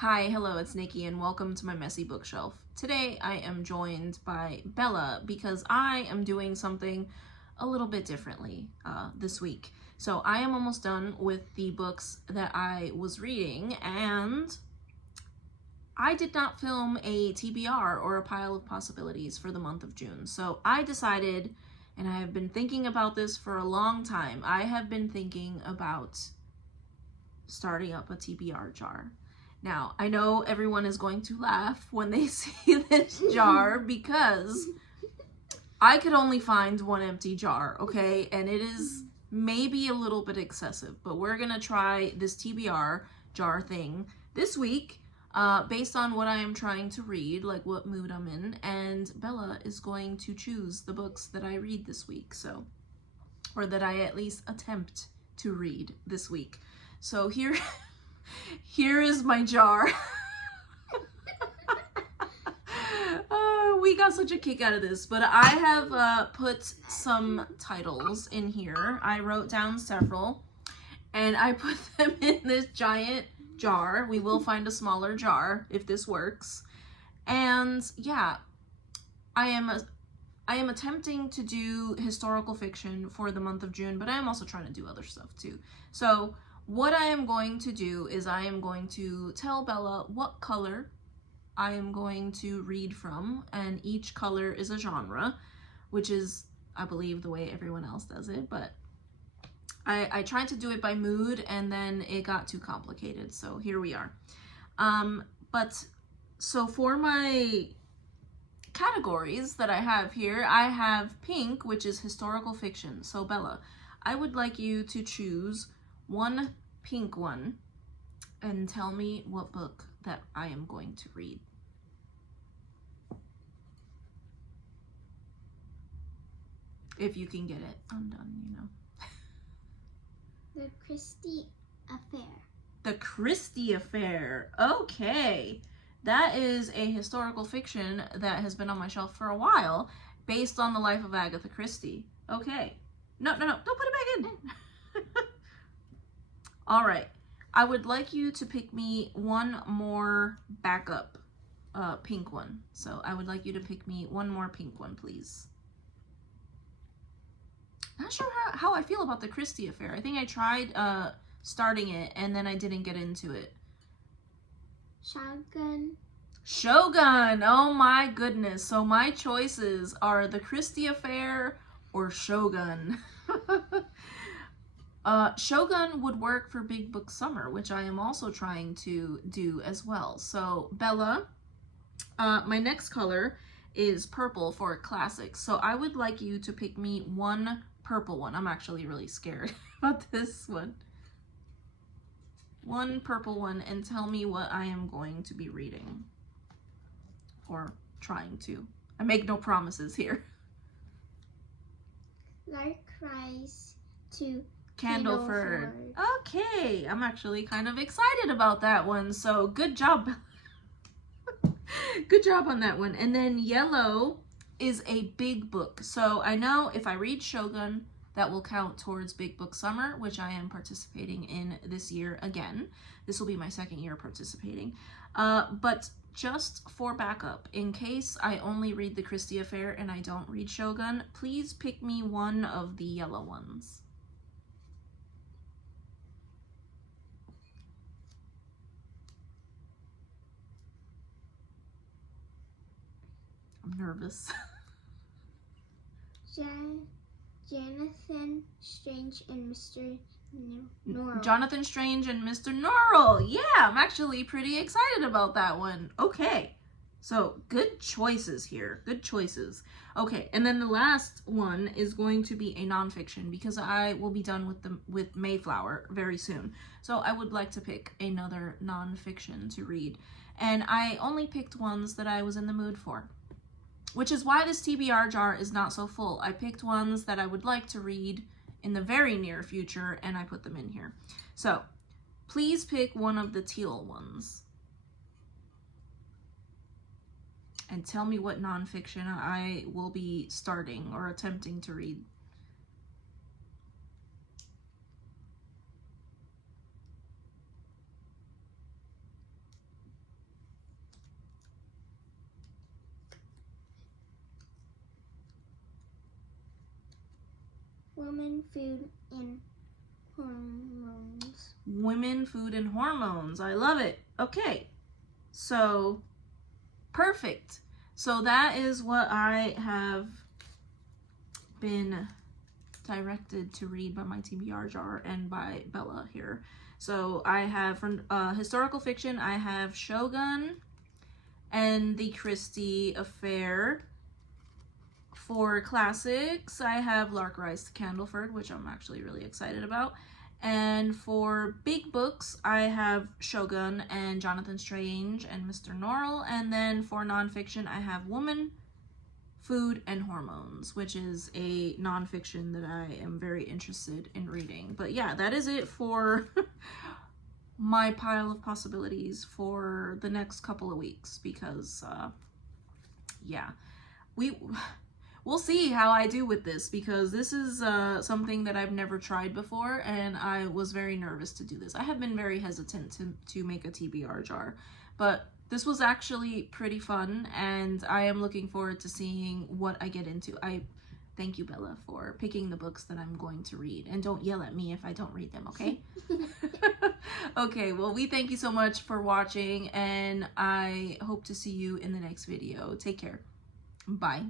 Hi, hello, it's Nikki, and welcome to my messy bookshelf. Today I am joined by Bella because I am doing something a little bit differently this week. So I am almost done with the books that I was reading, and I did not film a TBR or a pile of possibilities for the month of June. So I decided, and I have been thinking about this for a long time, I have been thinking about starting up a TBR jar. Now, I know everyone is going to laugh when they see this jar because I could only find one empty jar, okay? And it is maybe a little bit excessive, but we're gonna try this TBR jar thing this week based on what I am trying to read, like what mood I'm in, and Bella is going to choose the books that I read this week, so, or that I at least attempt to read this week. So here is my jar. We got such a kick out of this, but I have put some titles in here. I wrote down several, and I put them in this giant jar. We will find a smaller jar if this works. And yeah, I am attempting to do historical fiction for the month of June, but I am also trying to do other stuff too. So what I am going to do is I am going to tell Bella what color I am going to read from, and each color is a genre, which is, I believe, the way everyone else does it, but I tried to do it by mood, and then it got too complicated, so here we are. So for my categories that I have here, I have pink, which is historical fiction. So Bella, I would like you to choose one pink one and tell me what book that I am going to read. If you can get it undone, you know. The Christie Affair. The Christie Affair. Okay. That is a historical fiction that has been on my shelf for a while, based on the life of Agatha Christie. Okay. No, don't put it back in. All right. I would like you to pick me one more backup pink one. So I would like you to pick me one more pink one, please. Not sure how I feel about the Christie Affair. I think I tried starting it and then I didn't get into it. Shogun! Oh my goodness. So my choices are the Christie Affair or Shogun. Shogun would work for Big Book Summer, which I am also trying to do as well. So Bella, my next color is purple for classics. So I would like you to pick me one purple one. I'm actually really scared about this one. One purple one, and tell me what I am going to be reading. Or trying to. I make no promises here. Lark Cries to Candleford. Okay, I'm actually kind of excited about that one. So good job. Good job on that one. And then yellow is a big book. So I know if I read Shogun, that will count towards Big Book Summer, which I am participating in this year again. This will be my second year participating. But just for backup, in case I only read the Christie Affair and I don't read Shogun, please pick me one of the yellow ones. I'm nervous. Jonathan Strange and Mr. Norrell. Jonathan Strange and Mr. Norrell. Yeah, I'm actually pretty excited about that one. Okay, so good choices here. Good choices. Okay, and then the last one is going to be a nonfiction because I will be done with Mayflower very soon. So I would like to pick another nonfiction to read. And I only picked ones that I was in the mood for, which is why this TBR jar is not so full. I picked ones that I would like to read in the very near future, and I put them in here. So please pick one of the teal ones. And tell me what nonfiction I will be starting or attempting to read. Women, Food, and Hormones. Women, Food, and Hormones. I love it. Okay, so perfect. So that is what I have been directed to read by my TBR jar and by Bella here. So I have from historical fiction, I have Shogun and the Christie Affair. For classics, I have Lark Rise to Candleford, which I'm actually really excited about. And for big books, I have Shogun and Jonathan Strange and Mr. Norrell. And then for nonfiction, I have Woman, Food, and Hormones, which is a nonfiction that I am very interested in reading. But yeah, that is it for my pile of possibilities for the next couple of weeks because, yeah, we'll see how I do with this because this is something that I've never tried before and I was very nervous to do this. I have been very hesitant to make a TBR jar, but this was actually pretty fun and I am looking forward to seeing what I get into. I thank you, Bella, for picking the books that I'm going to read, and don't yell at me if I don't read them, okay? Okay, well, we thank you so much for watching and I hope to see you in the next video. Take care. Bye.